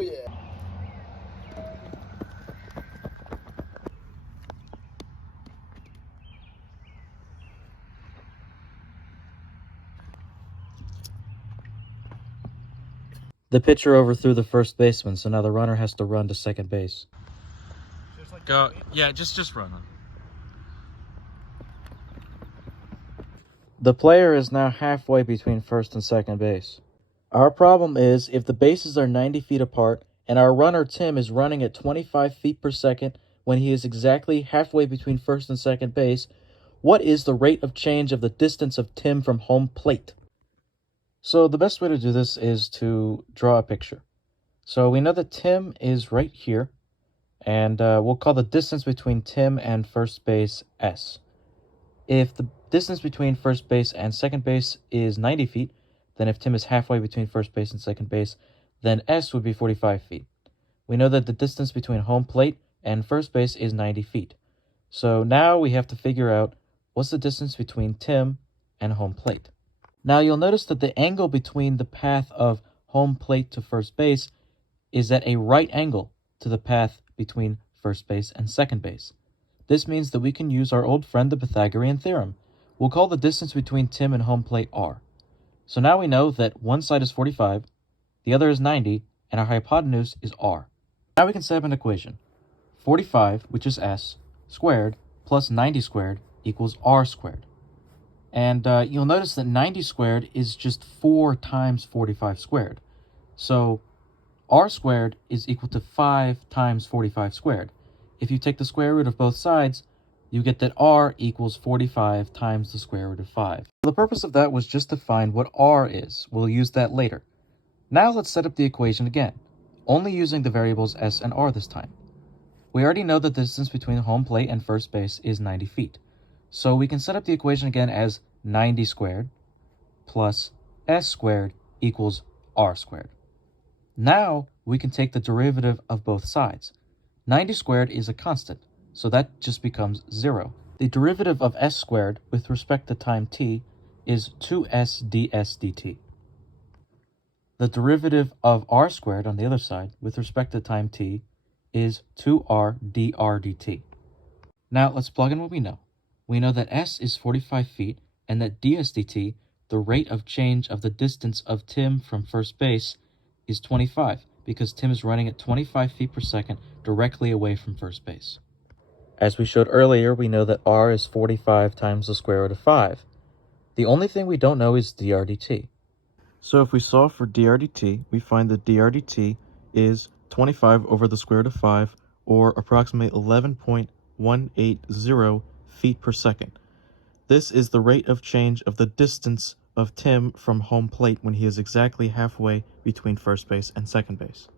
Oh, yeah. The pitcher overthrew the first baseman, so now the runner has to run to second base. Go. Yeah, just run. The player is now halfway between first and second base. Our problem is if the bases are 90 feet apart and our runner Tim is running at 25 feet per second when he is exactly halfway between first and second base, what is the rate of change of the distance of Tim from home plate? So the best way to do this is to draw a picture. So we know that Tim is right here, and we'll call the distance between Tim and first base S. If the distance between first base and second base is 90 feet, then if Tim is halfway between first base and second base, then S would be 45 feet. We know that the distance between home plate and first base is 90 feet. So now we have to figure out what's the distance between Tim and home plate. Now you'll notice that the angle between the path of home plate to first base is at a right angle to the path between first base and second base. This means that we can use our old friend the Pythagorean theorem. We'll call the distance between Tim and home plate r. So now we know that one side is 45, the other is 90, and our hypotenuse is r. Now we can set up an equation. 45, which is s, squared, plus 90 squared equals r squared. And you'll notice that 90 squared is just 4 times 45 squared. So r squared is equal to 5 times 45 squared. If you take the square root of both sides, you get that r equals 45 times the square root of 5. The purpose of that was just to find what r is. We'll use that later. Now let's set up the equation again, only using the variables s and r this time. We already know that the distance between home plate and first base is 90 feet. So we can set up the equation again as 90 squared plus s squared equals r squared. Now we can take the derivative of both sides. 90 squared is a constant, so that just becomes 0. The derivative of s squared with respect to time t is 2s ds dt. The derivative of r squared on the other side with respect to time t is 2r dr dt. Now let's plug in what we know. We know that s is 45 feet and that ds dt, the rate of change of the distance of Tim from first base, is 25 because Tim is running at 25 feet per second directly away from first base. As we showed earlier, we know that r is 45 times the square root of 5. The only thing we don't know is dr dt. So if we solve for dr dt, we find that dr dt is 25 over the square root of 5, or approximately 11.180 feet per second. This is the rate of change of the distance of Tim from home plate when he is exactly halfway between first base and second base.